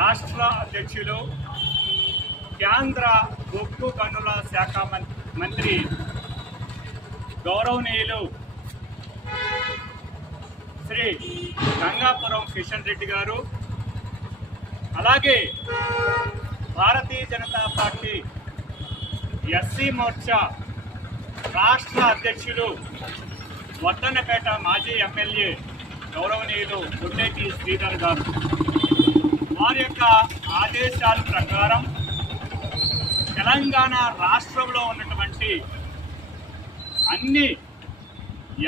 రాష్ట్ర అధ్యక్షులు కేంద్ర బొగ్గు గనుల శాఖ మంత్రి గౌరవనీయులు శ్రీ గంగాపురం కిషన్ రెడ్డి గారు, అలాగే భారతీయ జనతా పార్టీ ఎస్సీ మోర్చా రాష్ట్ర అధ్యక్షులు వడ్డన్నపేట మాజీ ఎమ్మెల్యే గౌరవనీయులు గుడ్డేటి శ్రీధర్ గారు వారి యొక్క ఆదేశాల ప్రకారం తెలంగాణ రాష్ట్రంలో ఉన్నటువంటి అన్ని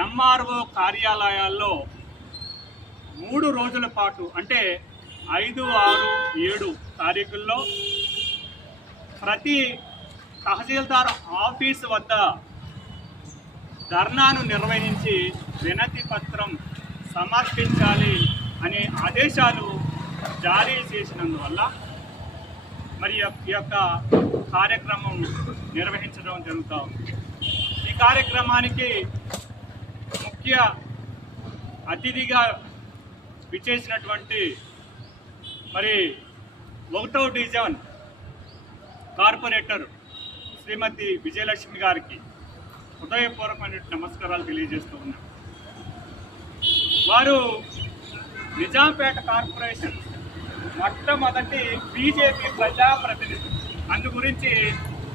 ఎంఆర్ఓ కార్యాలయాల్లో 3 రోజుల పాటు అంటే 5, 6, 7 తారీఖుల్లో ప్రతి తహసీల్దార్ ఆఫీసు వద్ద ధర్నాను నిర్వహించి వినతి పత్రం సమర్పించాలి అనే ఆదేశాలు జారీ చేసినందువల్ల మరి ఈ యొక్క కార్యక్రమం నిర్వహించడం జరుగుతూ ఉంది. ఈ కార్యక్రమానికి ముఖ్య అతిథిగా విచ్చేసినటువంటి మరి 1వ డివిజన్ కార్పొరేటర్ శ్రీమతి విజయలక్ష్మి గారికి హృదయపూర్వకమైన నమస్కారాలు తెలియజేస్తూ ఉన్నాం. వారు నిజాంపేట కార్పొరేషన్ మొట్టమొదటి బీజేపీ ప్రజాప్రతినిధి. అందు గురించి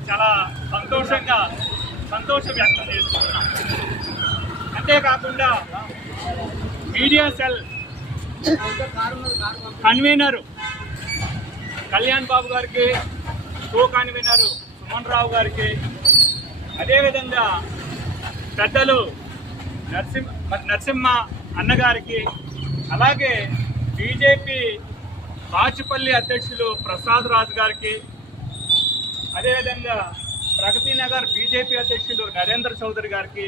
చాలా సంతోషం వ్యక్తం చేస్తున్నాం. అంతేకాకుండా media cell convener Kalyan Babu గారికి, కో కన్వీనరు సుమన్ రావు గారికి, అదేవిధంగా పెద్దలు నరసింహ అన్నగారికి, అలాగే బీజేపీ బాచుపల్లి అధ్యక్షులు ప్రసాద్ రాజు గారికి, అదేవిధంగా ప్రగతి నగర్ బీజేపీ అధ్యక్షులు నరేంద్ర చౌదరి గారికి,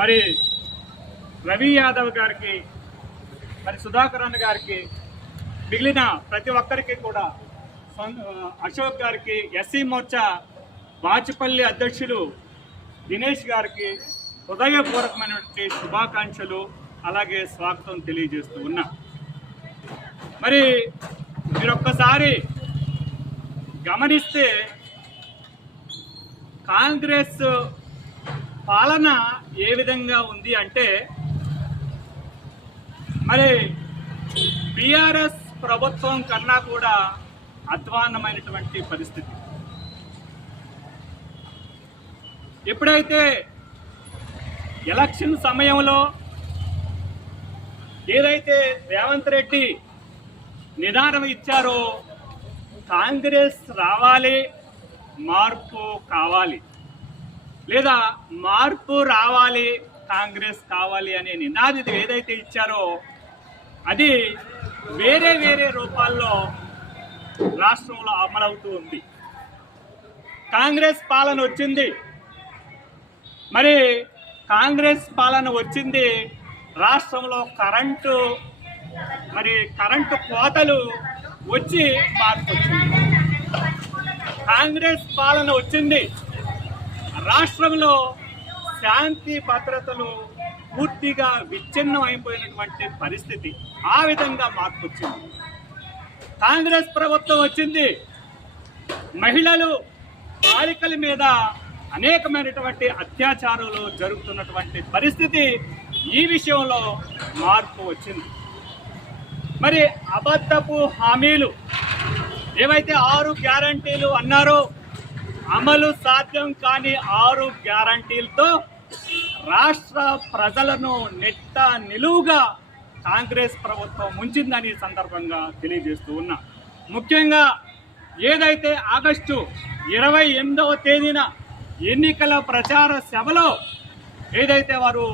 మరి రవి యాదవ్ గారికి, మరి సుధాకర్ అన్న గారికి, మిగిలిన ప్రతి ఒక్కరికి కూడా, అశోక్ గారికి, ఎస్సీ మోర్చా బాచుపల్లి అధ్యక్షులు దినేష్ గారికి హృదయపూర్వకమైనటువంటి శుభాకాంక్షలు అలాగే స్వాగతం తెలియజేస్తూ ఉన్నా. మరి మీరొక్కసారి గమనిస్తే కాంగ్రెస్ పాలన ఏ విధంగా ఉంది అంటే, మరి బీఆర్ఎస్ ప్రభుత్వం కన్నా కూడా అధ్వాన్నమైనటువంటి పరిస్థితి. ఎప్పుడైతే ఎలక్షన్ సమయంలో ఏదైతే రేవంత్ రెడ్డి నిదానం ఇచ్చారో, కాంగ్రెస్ రావాలి, మార్పు కావాలి, లేదా మార్పు రావాలి, కాంగ్రెస్ కావాలి అనే నినాది ఏదైతే ఇచ్చారో అది వేరే వేరే రూపాల్లో రాష్ట్రంలో అమలవుతూ ఉంది. కాంగ్రెస్ పాలన వచ్చింది. మరి కాంగ్రెస్ పాలన వచ్చింది, రాష్ట్రంలో కరెంటు కోతలు వచ్చి మార్పు వచ్చింది. కాంగ్రెస్ పాలన వచ్చింది, రాష్ట్రంలో శాంతి భద్రతలు పూర్తిగా విచ్ఛిన్నం అయిపోయినటువంటి పరిస్థితి. ఆ విధంగా మార్పు వచ్చింది. కాంగ్రెస్ ప్రభుత్వం వచ్చింది, మహిళలు బాలికల మీద అనేకమైనటువంటి అత్యాచారాలు జరుగుతున్నటువంటి పరిస్థితి. ఈ విషయంలో మార్పు వచ్చింది. మరి అబద్ధపు హామీలు ఏవైతే 6 గ్యారంటీలు అన్నారో, అమలు సాధ్యం కాని 6 గ్యారంటీలతో రాష్ట్ర ప్రజలను నిలువుగా కాంగ్రెస్ ప్రభుత్వం ముంచిందని సందర్భంగా తెలియజేస్తూ ఉన్నా. ముఖ్యంగా ఏదైతే ఆగస్టు 28వ తేదీన ఎన్నికల ప్రచార సభలో ఏదైతే వారు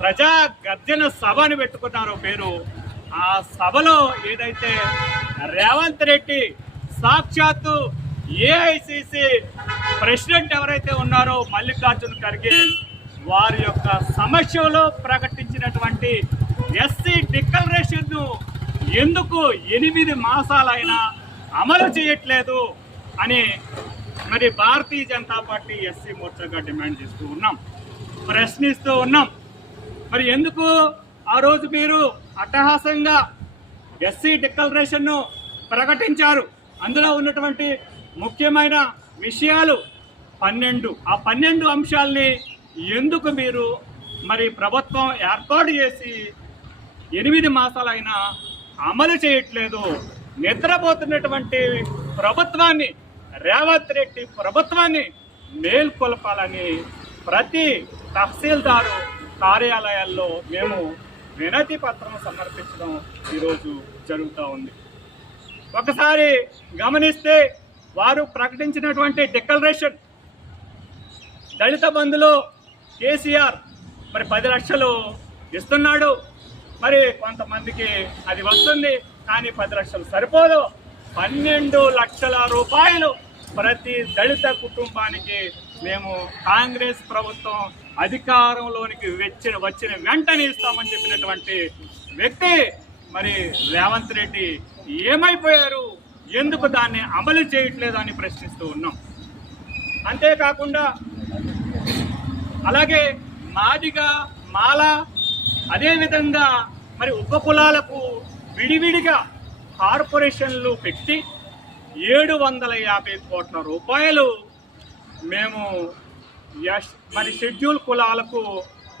ప్రజా గర్జన సభని పెట్టుకున్నారో పేరు, ఆ సభలో ఏదైతే రేవంత్ రెడ్డి సాక్షాత్తు ఏఐసిసి ప్రెసిడెంట్ ఎవరైతే ఉన్నారో మల్లికార్జున ఖర్గే వారి యొక్క సమస్యలో ప్రకటించినటువంటి ఎస్సీ డిక్లరేషన్ను ఎందుకు 8 మాసాలైనా అమలు చేయట్లేదు అని మరి Bharatiya Janata party SC మోర్చాగా demand చేస్తూ ఉన్నాం, ప్రశ్నిస్తూ ఉన్నాం. మరి ఎందుకు ఆ రోజు మీరు అట్టహాసంగా ఎస్సీ డిక్లరేషన్ను ప్రకటించారు. అందులో ఉన్నటువంటి ముఖ్యమైన విషయాలు 12. ఆ 12 అంశాల్ని ఎందుకు మీరు మరి ప్రభుత్వం ఏర్పాటు చేసి 8 మాసాలైనా అమలు చేయట్లేదు? నిద్రపోతున్నటువంటి ప్రభుత్వాన్ని, రేవంత్ రెడ్డి ప్రభుత్వాన్ని మేల్కొల్పాలని ప్రతి తహసీల్దారు కార్యాలయాల్లో మేము వినతి పత్రం సమర్పించడం ఈరోజు జరుగుతూ ఉంది. ఒకసారి గమనిస్తే వారు ప్రకటించినటువంటి డిక్లరేషన్, దళిత బంధులో కేసీఆర్ మరి 10 లక్షలు ఇస్తున్నాడు. మరి కొంతమందికి అది వస్తుంది, కానీ 10 లక్షలు సరిపోదు. 12 లక్షల రూపాయలు ప్రతి దళిత కుటుంబానికి మేము కాంగ్రెస్ ప్రభుత్వం అధికారంలోనికి వచ్చిన వెంటనే ఇస్తామని చెప్పినటువంటి వ్యక్తి మరి రేవంత్ రెడ్డి ఏమైపోయారు? ఎందుకు దాన్ని అమలు చేయట్లేదు అని ప్రశ్నిస్తూ ఉన్నాం. అంతేకాకుండా అలాగే మాదిగ, మాల, అదేవిధంగా మరి ఉపకులాలకు విడివిడిగా కార్పొరేషన్లు పెట్టి 750 కోట్ల రూపాయలు మేము మరి షెడ్యూల్ కులాలకు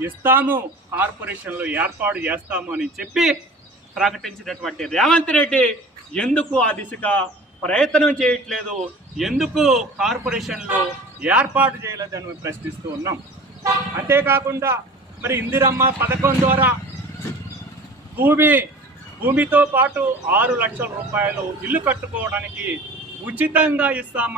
ఇస్తాము, కార్పొరేషన్లు ఏర్పాటు చేస్తాము అని చెప్పి ప్రకటించినటువంటి రేవంత్ రెడ్డి ఎందుకు ఆ దిశగా ప్రయత్నం చేయట్లేదు? ఎందుకు కార్పొరేషన్లు ఏర్పాటు చేయలేదని ప్రశ్నిస్తూ ఉన్నాం. అంతేకాకుండా మరి ఇందిరమ్మ పథకం ద్వారా భూమితో పాటు 6 లక్షల రూపాయలు ఇల్లు కట్టుకోవడానికి ఉచితంగా ఇస్తాం